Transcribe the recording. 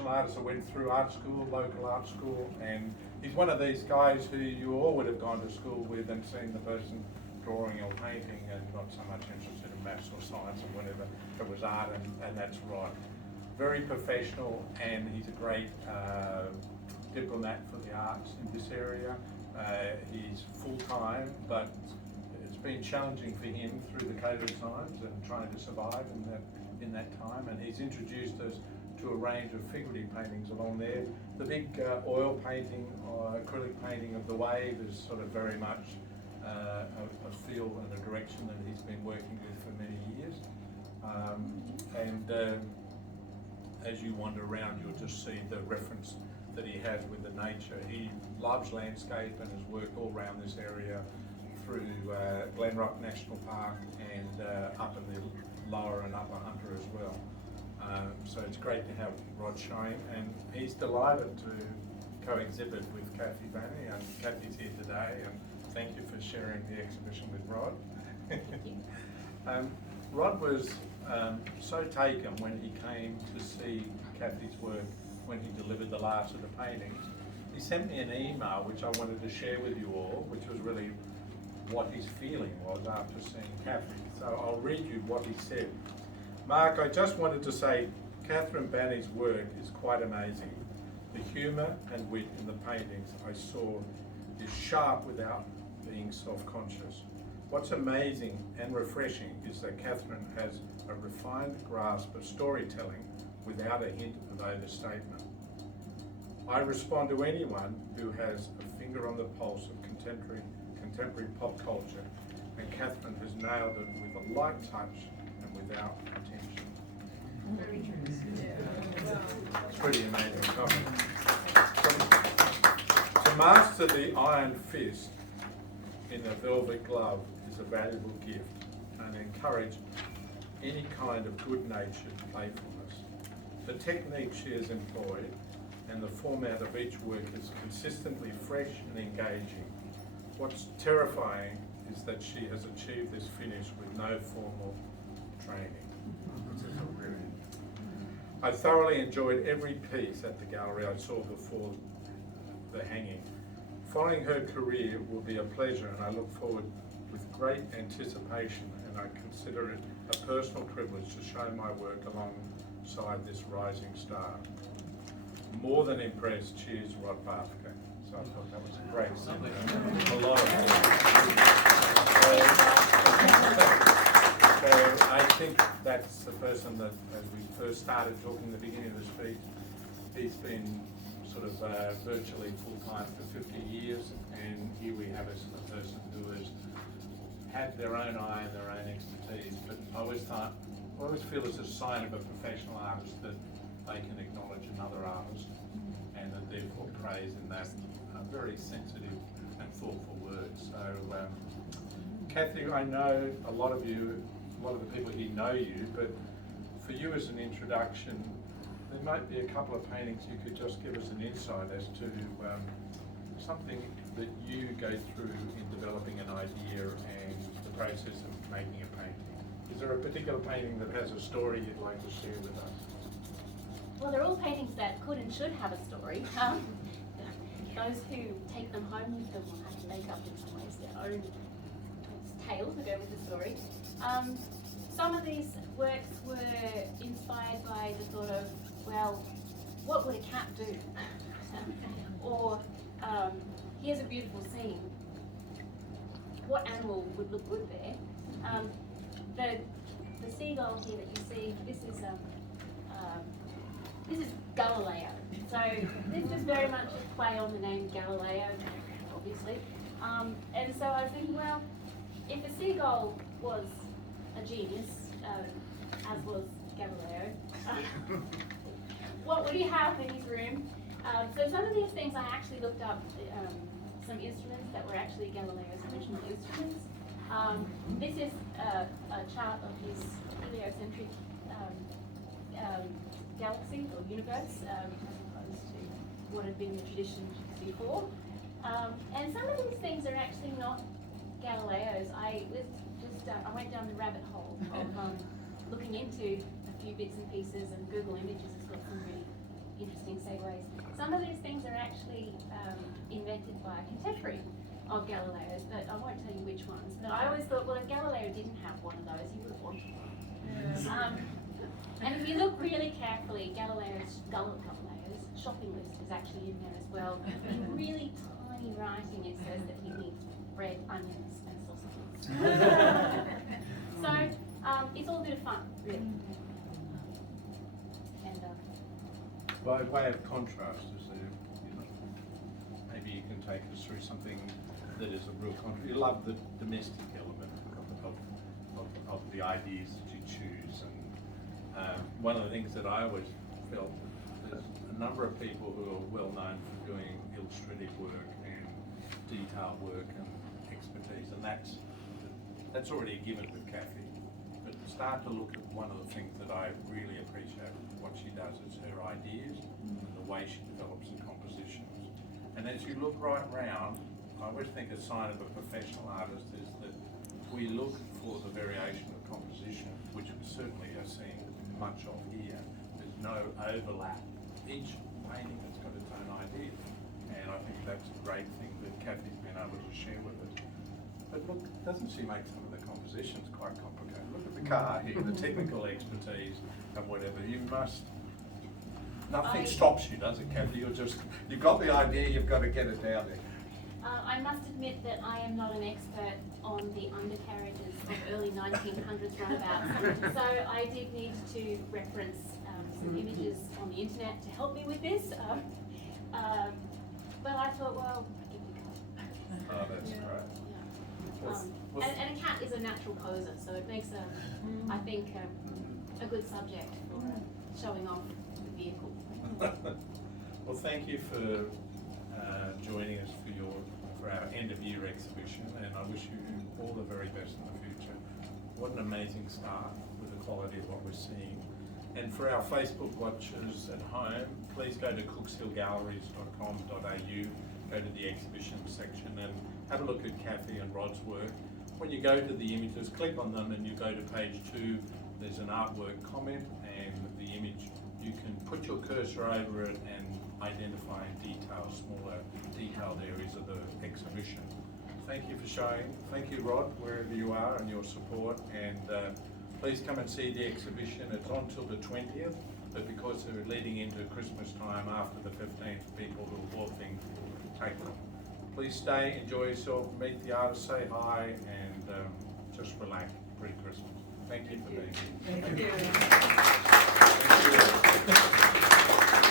Artist. I went through art school, local art school, and he's one of these guys who you all would have gone to school with and seen the person drawing or painting and not so much interested in maths or science or whatever. It was art, and that's right. Very professional, and he's a great diplomat for the arts in this area. He's full-time, but it's been challenging for him through the COVID times and trying to survive in that time, and he's introduced us to a range of figurative paintings along there. The big oil painting or acrylic painting of the wave is sort of very much a field and a direction that he's been working with for many years. As you wander around, you'll just see the reference that he has with the nature. He loves landscape and has worked all around this area through Glenrock National Park and up in the lower and upper Hunter as well. So it's great to have Rod showing, and he's delighted to co-exhibit with Kathy Vanny, and Kathy's here today, and thank you for sharing the exhibition with Rod. Thank you. Rod was so taken when he came to see Kathy's work when he delivered the last of the paintings. He sent me an email which I wanted to share with you all, which was really what his feeling was after seeing Kathy. So I'll read you what he said. Mark, I just wanted to say Catherine Banny's work is quite amazing. The humour and wit in the paintings I saw is sharp without being self-conscious. What's amazing and refreshing is that Catherine has a refined grasp of storytelling without a hint of overstatement. I respond to anyone who has a finger on the pulse of contemporary pop culture, and Catherine has nailed it with a light touch and without pretension. Very true. It's pretty amazing comment. To master the iron fist in a velvet glove is a valuable gift, and encourage any kind of good-natured playfulness. The technique she has employed and the format of each work is consistently fresh and engaging. What's terrifying is that she has achieved this finish with no formal training. I thoroughly enjoyed every piece at the gallery I saw before the hanging. Following her career will be a pleasure, and I look forward with great anticipation, and I consider it a personal privilege to show my work alongside this rising star. More than impressed, cheers, Rod Barthgate. So I thought that was a great sentiment. A lot of so I think that's the person that, as we first started talking at the beginning of the speech, he's been sort of virtually full-time for 50 years, and here we have a person who has had their own eye and their own expertise, but I always feel it's a sign of a professional artist that they can acknowledge another artist, and that therefore praise in that very sensitive and thoughtful words. So Kathy, I know a lot of the people here know you, but for you as an introduction, there might be a couple of paintings you could just give us an insight as to something that you go through in developing an idea and the process of making a painting. Is there a particular painting that has a story you'd like to share with us? Well, they're all paintings that could and should have a story. Those who take them home with them will have to make up in some ways their own tale to go with the story. Some of these works were inspired by the thought of, well, what would a cat do? Or here's a beautiful scene. What animal would look good there? The seagull here that you see, this is Galileo. So this is very much a play on the name Galileo, obviously. And so I was thinking, well, if a seagull was a genius, as was Galileo, what would he have in his room? So some of these things I actually looked up some instruments that were actually Galileo's original instruments. This is a chart of his heliocentric galaxy or universe, as opposed to what had been the tradition before. And some of these things are actually not Galileo's. I went down the rabbit hole of looking into a few bits and pieces, and Google Images has got some really ways. Some of these things are actually invented by a contemporary of Galileo's, but I won't tell you which ones. But I always thought, well, if Galileo didn't have one of those, he would have wanted one. And if you look really carefully, Galileo's shopping list is actually in there as well. In really tiny writing, it says that he needs bread, onions, and sausages. So it's all a bit of fun, really. And By way of contrast, is there, maybe you can take us through something that is a real contrast. You love the domestic element of the ideas that you choose, and one of the things that I always felt, there's a number of people who are well known for doing illustrative work and detail work and expertise, and that's already a given with Kathy. But start to look at one of the things that I really appreciate what she does is her ideas and the way she develops the compositions. And as you look right round, I always think a sign of a professional artist is that we look for the variation of composition, which we certainly are seeing much of here. There's no overlap. Each painting has got its own idea, and I think that's a great thing that Kathy's been able to share with us. But look, doesn't she make some of the compositions quite complicated? Look at the car here, the technical expertise and whatever. Nothing stops you, does it, Kathy? You've got the idea, you've got to get it down there. I must admit that I am not an expert on the undercarriages of early 1900s runabouts, so I did need to reference some images on the internet to help me with this. But I thought, well, give it a go. Oh, that's great. And a cat is a natural poser, so it makes I think, a good subject for showing off the vehicle. Well, thank you for joining us for our end of year exhibition, and I wish you all the very best in the future. What an amazing start with the quality of what we're seeing. And for our Facebook watchers at home, please go to cookshillgalleries.com.au, go to the exhibition section and have a look at Kathy and Rod's work. When you go to the images, click on them and you go to page 2, there's an artwork comment and the image. You can put your cursor over it and identify in detail, smaller detailed areas of the exhibition. Thank you for showing. Thank you, Rod, wherever you are, and your support. And please come and see the exhibition. It's on till the 20th, but because they're leading into Christmas time after the 15th, people who have bought things will take them. Please stay, enjoy yourself, meet the artists, say hi, and just relax pre-Christmas. Thank you for being here. Thank you. Thank you.